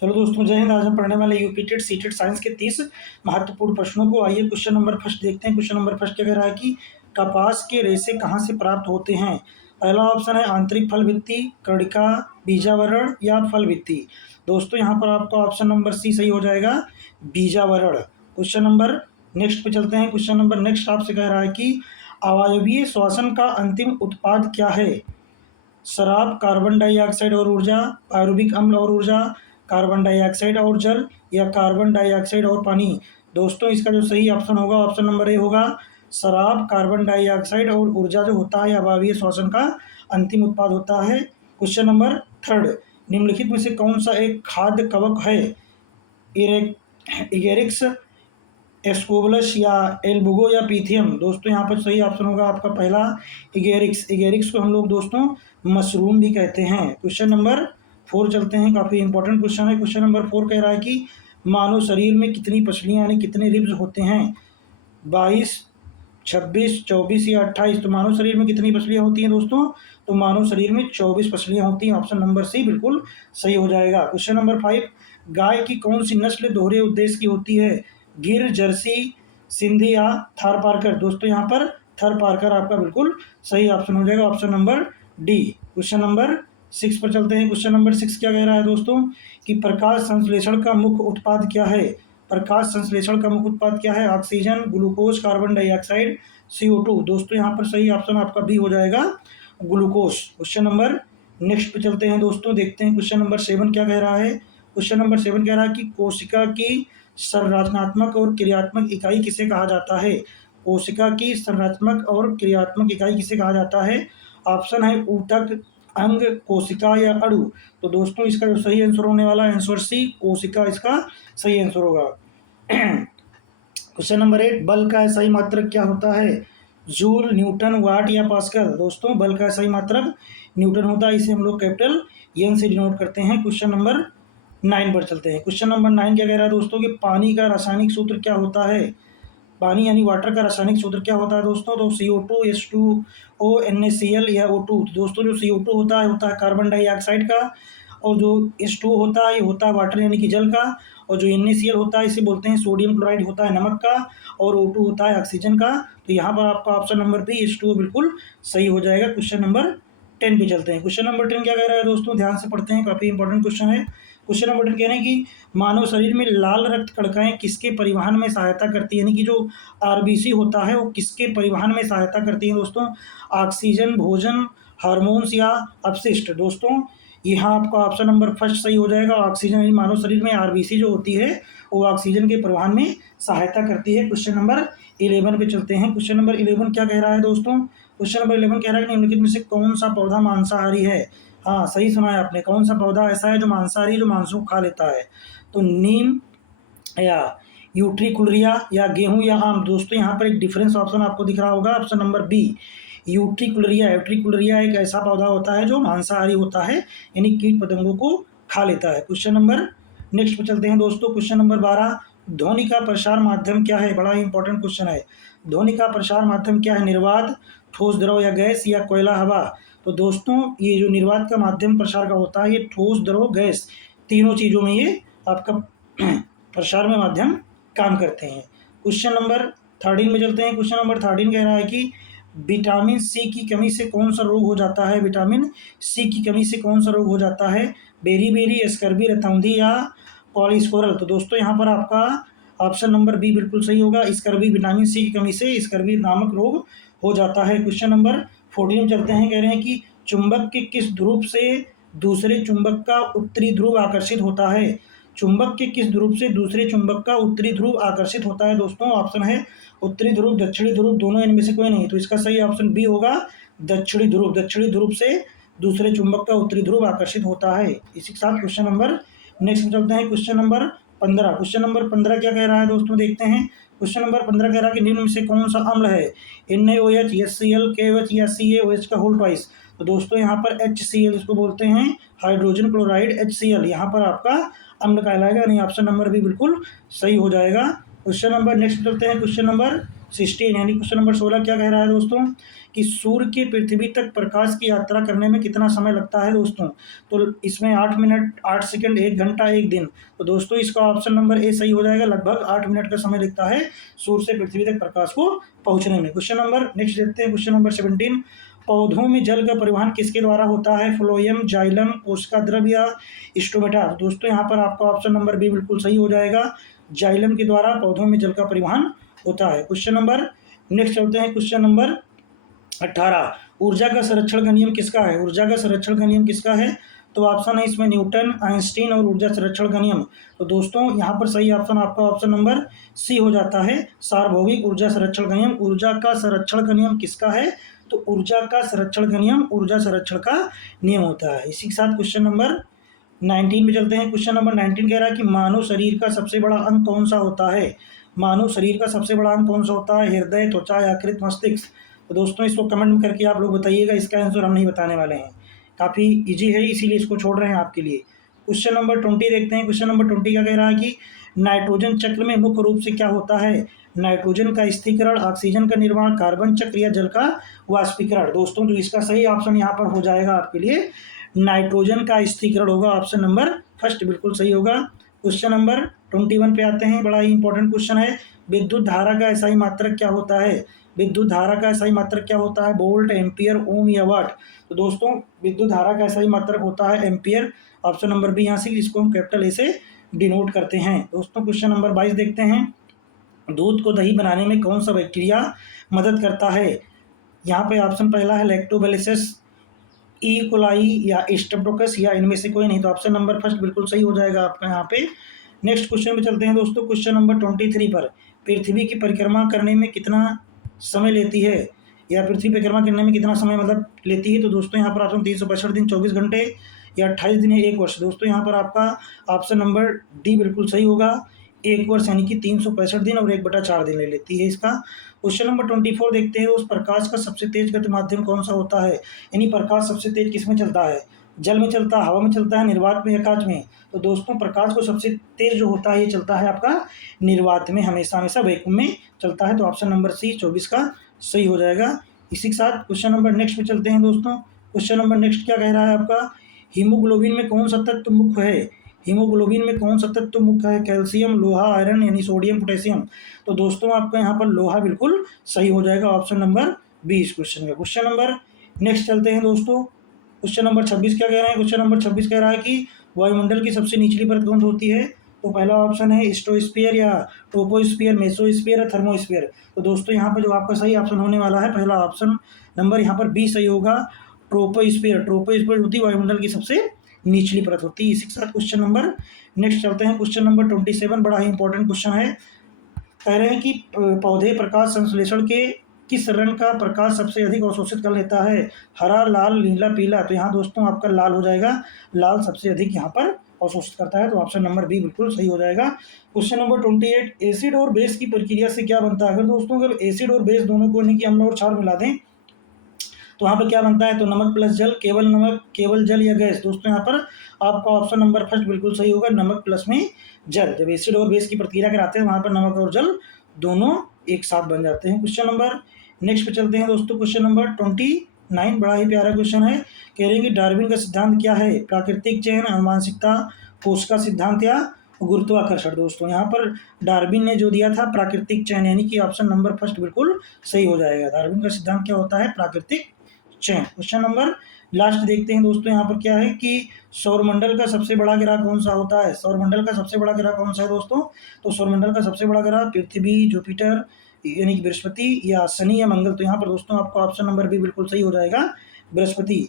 Hello दोस्तों, जय हिंद। आज हम पढ़ने वाले UP TET C TET science के 30 महत्वपूर्ण प्रश्नों को। आइए क्वेश्चन नंबर फर्स्ट देखते हैं। क्वेश्चन नंबर फर्स्ट क्या कह रहा है कि कपास के रेशे कहाँ से प्राप्त होते हैं। पहला ऑप्शन है आंतरिक फल भित्ति, कर्णिका, बीजावरण या फल भित्ति। दोस्तों यहाँ पर आपका ऑप्शन नंबर सी सही हो जाएगा, बीजावरण। क्वेश्चन नंबर नेक्स्ट पे चलते हैं। क्वेश्चन नंबर नेक्स्ट आपसे कह रहा है कि अवायवीय श्वसन का अंतिम उत्पाद क्या है। शराब, कार्बन डाइऑक्साइड और ऊर्जा, पायरुविक अम्ल और ऊर्जा, कार्बन डाइऑक्साइड और जल या कार्बन डाइऑक्साइड और पानी। दोस्तों इसका जो सही ऑप्शन होगा ऑप्शन नंबर ए होगा, शराब, कार्बन डाइऑक्साइड और ऊर्जा जो होता है अवायवीय श्वसन का अंतिम उत्पाद होता है। क्वेश्चन नंबर थर्ड, निम्नलिखित में से कौन सा एक खाद्य कवक है। इगेरिक्स, एस्कोबलस या एल्बुगो या पीथियम। दोस्तों यहाँ पर सही ऑप्शन होगा आपका पहला, इगेरिक्स। इगेरिक्स को हम लोग दोस्तों मशरूम भी कहते हैं। क्वेश्चन नंबर 4 चलते हैं, काफ़ी इंपॉर्टेंट क्वेश्चन है। क्वेश्चन नंबर 4 कह रहा है कि मानव शरीर में कितनी पसलियाँ यानी कितने रिब्स होते हैं। 22, 26, 24 या 28। तो मानव शरीर में कितनी पसलियाँ होती हैं दोस्तों, तो मानव शरीर में 24 पसलियाँ होती हैं। ऑप्शन नंबर सी बिल्कुल सही हो जाएगा। क्वेश्चन नंबर 5, गाय की कौन सी नस्ल दोहरे उद्देश्य की होती है। गिर, जर्सी, सिंधी या थारपारकर। दोस्तों यहाँ पर थारपारकर आपका बिल्कुल सही ऑप्शन हो जाएगा, option number D. Question number 6 पर चलते हैं। क्वेश्चन नंबर 6 क्या कह रहा है दोस्तों कि प्रकाश संश्लेषण का मुख्य उत्पाद क्या है। प्रकाश संश्लेषण का मुख्य उत्पाद क्या है। Oxygen, glucose, carbon dioxide, CO2। दोस्तों यहाँ पर सही ऑप्शन आपका बी हो जाएगा, ग्लूकोज। क्वेश्चन नंबर नेक्स्ट पे चलते हैं दोस्तों, देखते हैं क्वेश्चन नंबर 7 क्या कह रहा है। क्वेश्चन नंबर 7 कह रहा है कि कोशिका की संरचनात्मक और क्रियात्मक इकाई किसे कहा जाता है। कोशिका की संरचनात्मक और क्रियात्मक इकाई किसे कहा जाता है। ऑप्शन है ऊतक, अंग, कोशिका या अणु। तो दोस्तों इसका जो सही आंसर होने वाला है आंसर सी, कोशिका इसका सही आंसर होगा। क्वेश्चन नंबर 8, बल का सही मात्रक क्या होता है। जूल, न्यूटन, वाट या पास्कल। दोस्तों बल का सही मात्रक न्यूटन होता है, इसे हम लोग कैपिटल एन से डिनोट करते हैं। क्वेश्चन नंबर 9 पर चलते हैं। क्वेश्चन नंबर 9 क्या कह रहा है दोस्तों कि पानी का रासायनिक सूत्र क्या होता है। पानी यानी वाटर का रासायनिक सूत्र क्या होता है दोस्तों, तो CO2, H2O, NaCl या O2। दोस्तों जो CO2 होता है कार्बन डाइऑक्साइड का, और जो H2O होता है ये होता है वाटर यानी कि जल का, और जो NaCl होता है इसे बोलते हैं सोडियम क्लोराइड होता है नमक का, और O2 होता है ऑक्सीजन का। तो यहाँ पर आपका ऑप्शन नंबर बी H2O बिल्कुल सही हो जाएगा। क्वेश्चन नंबर 10 पे चलते हैं। क्वेश्चन नंबर 10 क्या कह रहा है दोस्तों, ध्यान से पढ़ते हैं, काफ़ी इंपॉर्टेंट क्वेश्चन है। क्वेश्चन नंबर 10 कह रहे हैं कि मानव शरीर में लाल रक्त कणिकाएं किसके परिवहन में सहायता करती है, यानी कि जो RBC होता है वो किसके परिवहन में सहायता करती है दोस्तों। ऑक्सीजन, भोजन, हार्मोन्स या अपशिष्ट। दोस्तों यहाँ आपका ऑप्शन नंबर फर्स्ट सही हो जाएगा, ऑक्सीजन। मानव शरीर में RBC जो होती है वो ऑक्सीजन के परिवहन में सहायता करती है। क्वेश्चन नंबर 11 पे चलते हैं। क्वेश्चन नंबर 11 क्या कह रहा है दोस्तों, क्वेश्चन नंबर 11 कह रहा है कि निम्नलिखित में से कौन सा पौधा मांसाहारी है। हाँ सही सुना है आपने, कौन सा पौधा ऐसा है जो मांसाहारी, जो मांसों को खा लेता है। तो नीम या यूट्रिकुलरिया या गेहूं या आम। दोस्तों यहाँ पर एक डिफरेंस ऑप्शन आपको दिख रहा होगा, ऑप्शन नंबर बी यूट्रिकुलरिया। यूट्रिकुलरिया एक ऐसा पौधा होता है जो मांसाहारी होता है, यानी कीट पतंगों को खा लेता है। क्वेश्चन नंबर नेक्स्ट पे चलते हैं दोस्तों। क्वेश्चन नंबर 12, ध्वनि का प्रसार माध्यम क्या है। बड़ा इंपॉर्टेंट क्वेश्चन है। ध्वनि का प्रसार माध्यम क्या है, निर्वात, ठोस द्रव या गैस या कोयला हवा। तो दोस्तों ये जो निर्वात का माध्यम प्रसार का होता है ये ठोस, द्रव, गैस, तीनों चीज़ों में ये आपका प्रसार में माध्यम काम करते हैं। क्वेश्चन नंबर 13 में चलते हैं। क्वेश्चन नंबर 13 कह रहा है कि विटामिन सी की कमी से कौन सा रोग हो जाता है। विटामिन सी की कमी से कौन सा रोग हो जाता है। बेरी, स्कर्बी, रतौंधी या पॉलीस्कोरल। तो दोस्तों यहाँ पर आपका ऑप्शन नंबर बी बिल्कुल सही होगा, स्कर्बी। विटामिन सी की कमी से स्कर्बी नामक रोग हो जाता है। क्वेश्चन नंबर 14 चलते हैं। कह रहे हैं कि चुंबक के किस ध्रुव से दूसरे चुंबक का उत्तरी ध्रुव आकर्षित होता है। चुंबक के किस ध्रुव से दूसरे चुंबक का उत्तरी ध्रुव आकर्षित होता है। दोस्तों ऑप्शन है उत्तरी ध्रुव, दक्षिणी ध्रुव, दोनों इनमें से कोई नहीं। तो इसका सही ऑप्शन बी होगा, दक्षिणी ध्रुव। दक्षिणी ध्रुव से दूसरे चुंबक का उत्तरी ध्रुव आकर्षित होता है। इसी के साथ क्वेश्चन नंबर नेक्स्ट चलते हैं। Question number 15। क्वेश्चन नंबर 15 क्या कह रहा है दोस्तों, देखते हैं। क्वेश्चन नंबर 15 कह रहा है कि निम्न में से कौन सा अम्ल है। NaOH, HCl, KOH या CaOH का होल ट्वाइस। तो दोस्तों यहाँ पर HCl इसको बोलते हैं, हाइड्रोजन क्लोराइड HCl यहाँ पर आपका अम्ल कहलाएगा, यानी ऑप्शन नंबर भी बिल्कुल सही हो जाएगा। क्वेश्चन नंबर नेक्स्ट चलते हैं। क्वेश्चन नंबर 16 यानी क्वेश्चन नंबर 16 क्या कह रहा है दोस्तों कि सूर्य की पृथ्वी तक प्रकाश की यात्रा करने में कितना समय लगता है दोस्तों। तो इसमें 8 मिनट 8 सेकंड 1 घंटा 1 दिन। तो दोस्तों इसका ऑप्शन नंबर ए सही हो जाएगा। लगभग 8 मिनट का समय लगता है सूर्य से पृथ्वी तक प्रकाश को पहुंचने में। क्वेश्चन नंबर नेक्स्ट देखते हैं। क्वेश्चन नंबर 17 पौधों में जल का परिवहन किसके द्वारा होता है। फ्लोएम, जाइलम, कोशिका द्रव या स्टोमेटा। दोस्तों यहाँ पर आपका ऑप्शन नंबर बी बिल्कुल सही हो जाएगा। जाइलम के द्वारा पौधों में जल का परिवहन होता है। क्वेश्चन नंबर नेक्स्ट चलते हैं। क्वेश्चन नंबर 18 ऊर्जा का संरक्षण का नियम किसका है। ऊर्जा का संरक्षण का नियम किसका है। तो ऑप्शन है इसमें न्यूटन, आइंस्टीन और ऊर्जा संरक्षण का नियम। तो दोस्तों यहाँ पर सही ऑप्शन आपका ऑप्शन नंबर सी हो जाता है, सार्वभौमिक ऊर्जा संरक्षण का नियम। ऊर्जा का संरक्षण का नियम किसका है। तो ऊर्जा का संरक्षण का नियम ऊर्जा संरक्षण का नियम होता है। इसी के साथ क्वेश्चन नंबर 19 में चलते हैं। क्वेश्चन नंबर 19 कह रहा है कि मानव शरीर का सबसे बड़ा अंग कौन सा होता है। मानव शरीर का सबसे बड़ा अंग कौन सा होता है। हृदय, त्वचा, यकृत, मस्तिष्क। तो दोस्तों इसको कमेंट में करके आप लोग बताइएगा। इसका आंसर हम नहीं बताने वाले हैं, काफ़ी इजी है इसीलिए इसको छोड़ रहे हैं आपके लिए। क्वेश्चन नंबर 20 देखते हैं। क्वेश्चन नंबर 20 क्या कह रहा है कि नाइट्रोजन चक्र में मुख्य रूप से क्या होता है। नाइट्रोजन का स्थिरीकरण, ऑक्सीजन का निर्माण, कार्बन चक्र या जल का वाष्पीकरण। दोस्तों तो इसका सही ऑप्शन यहाँ पर हो जाएगा आपके लिए नाइट्रोजन का स्थिरीकरण होगा। ऑप्शन नंबर फर्स्ट बिल्कुल सही होगा। क्वेश्चन नंबर 21 पे आते हैं। बड़ा ही इंपॉर्टेंट क्वेश्चन है। विद्युत धारा का एसआई मात्रक क्या होता है। विद्युत धारा का एसआई मात्रक क्या होता है। वोल्ट, एम्पियर, ओम या वाट। तो दोस्तों विद्युत धारा का एसआई मात्रक होता है एम्पियर। ऑप्शन नंबर बी यहाँ से, जिसको हम कैपिटल ए से डिनोट करते हैं। दोस्तों क्वेश्चन नंबर 22 देखते हैं। दूध को दही बनाने में कौन सा बैक्टीरिया मदद करता है। यहाँ पे ऑप्शन पहला है लैक्टोबैसिलस, ई कोलाई या स्ट्रेप्टोकोकस या इनमें से कोई नहीं। तो ऑप्शन नंबर फर्स्ट बिल्कुल सही हो जाएगा आपका यहाँ पे। नेक्स्ट क्वेश्चन पे चलते हैं दोस्तों। क्वेश्चन नंबर 23 पर पृथ्वी की परिक्रमा करने में कितना समय लेती है, या पृथ्वी परिक्रमा करने में कितना समय मतलब लेती है। तो दोस्तों यहाँ पर ऑप्शन 365 दिन 24 घंटे या 28 दिन या 1 वर्ष। दोस्तों यहाँ पर आपका ऑप्शन नंबर डी बिल्कुल सही होगा। 1 वर्ष यानी कि 365 दिन और 1/4 दिन ले लेती है इसका। क्वेश्चन नंबर 24 देखते हैं। उस प्रकाश का सबसे तेज गति माध्यम कौन सा होता है। यानी प्रकाश सबसे तेज किस में चलता है। जल में चलता है, हवा में चलता है, निर्वात में, आकाश में। तो दोस्तों प्रकाश को सबसे तेज जो होता है ये चलता है आपका निर्वात में, हमेशा हमेशा वैक्यूम में चलता है। तो ऑप्शन नंबर सी 24 का सही हो जाएगा। इसी के साथ क्वेश्चन नंबर नेक्स्ट पे चलते हैं दोस्तों। क्वेश्चन नंबर नेक्स्ट क्या कह रहा है आपका, हीमोग्लोबिन में कौन सा तत्व मुख्य है। हीमोग्लोबिन में कौन सा तत्व मुख्य है। कैल्शियम, लोहा, आयरन यानी सोडियम, पोटेशियम। तो दोस्तों आपका यहाँ पर लोहा बिल्कुल सही हो जाएगा। ऑप्शन नंबर 20 क्वेश्चन का। क्वेश्चन नंबर नेक्स्ट चलते हैं दोस्तों। क्वेश्चन नंबर 26 क्या कह रहे हैं। क्वेश्चन नंबर 26 कह रहा है कि वायुमंडल की सबसे निचली परत कौन होती है। तो पहला ऑप्शन है स्ट्रोस्फीयर या ट्रोपोस्फीयर, मेसोस्फीयर या थर्मोस्फीयर। तो दोस्तों यहाँ पर जो आपका सही ऑप्शन होने वाला है पहला ऑप्शन नंबर यहाँ पर बी सही होगा, ट्रोपोस्फीयर। ट्रोपोस्फीयर होती है वायुमंडल की सबसे निचली परत होती है। इसी के साथ क्वेश्चन नंबर नेक्स्ट चलते हैं। क्वेश्चन नंबर 27 बड़ा ही इंपॉर्टेंट क्वेश्चन है। कह रहे हैं कि पौधे प्रकाश संश्लेषण के किस रंग का प्रकाश सबसे अधिक अवशोषित कर लेता है। हरा, लाल, नीला, पीला। तो यहाँ दोस्तों आपका लाल हो जाएगा। लाल सबसे अधिक यहाँ पर अवशोषित करता है। तो ऑप्शन नंबर बी बिल्कुल सही हो जाएगा। क्वेश्चन नंबर 28 एसिड और बेस की प्रक्रिया से क्या बनता है। अगर दोस्तों अगर एसिड और बेस दोनों को कि अम्ल और क्षार मिला दें तो वहाँ पर क्या बनता है। तो नमक प्लस जल, केवल नमक, केवल जल या गैस। दोस्तों यहाँ पर आपका ऑप्शन नंबर फर्स्ट बिल्कुल सही होगा, नमक प्लस में जल। जब एसिड और बेस की प्रतिक्रिया कराते हैं वहाँ पर नमक और जल दोनों एक साथ बन जाते हैं। क्वेश्चन नंबर नेक्स्ट पे चलते हैं दोस्तों। क्वेश्चन नंबर 29 बड़ा ही प्यारा क्वेश्चन है। कह रहे हैं कि डार्विन का सिद्धांत क्या है। प्राकृतिक चयन, आनुवंशिकता, कोशिका सिद्धांत या गुरुत्वाकर्षण। दोस्तों यहाँ पर डार्विन ने जो दिया था प्राकृतिक चयन, यानी कि ऑप्शन नंबर फर्स्ट बिल्कुल सही हो जाएगा। डार्विन का सिद्धांत क्या होता है, प्राकृतिक चयन। क्वेश्चन नंबर लास्ट देखते हैं दोस्तों। यहाँ पर क्या है कि सौरमंडल का सबसे बड़ा ग्रह कौन सा होता है। सौरमंडल का सबसे बड़ा ग्रह कौन सा है दोस्तों। तो सौरमंडल का सबसे बड़ा ग्रह पृथ्वी, जुपिटर यानी कि बृहस्पति या शनि या मंगल। तो यहाँ पर दोस्तों आपका ऑप्शन नंबर भी बिल्कुल सही हो जाएगा, बृहस्पति।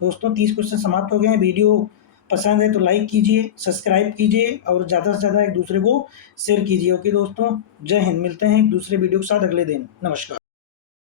दोस्तों 30 क्वेश्चन समाप्त हो गए हैं। वीडियो पसंद है तो लाइक कीजिए, सब्सक्राइब कीजिए और ज़्यादा से ज़्यादा एक दूसरे को शेयर कीजिए। ओके दोस्तों, जय हिंद। मिलते हैं एक दूसरे वीडियो के साथ अगले दिन। नमस्कार।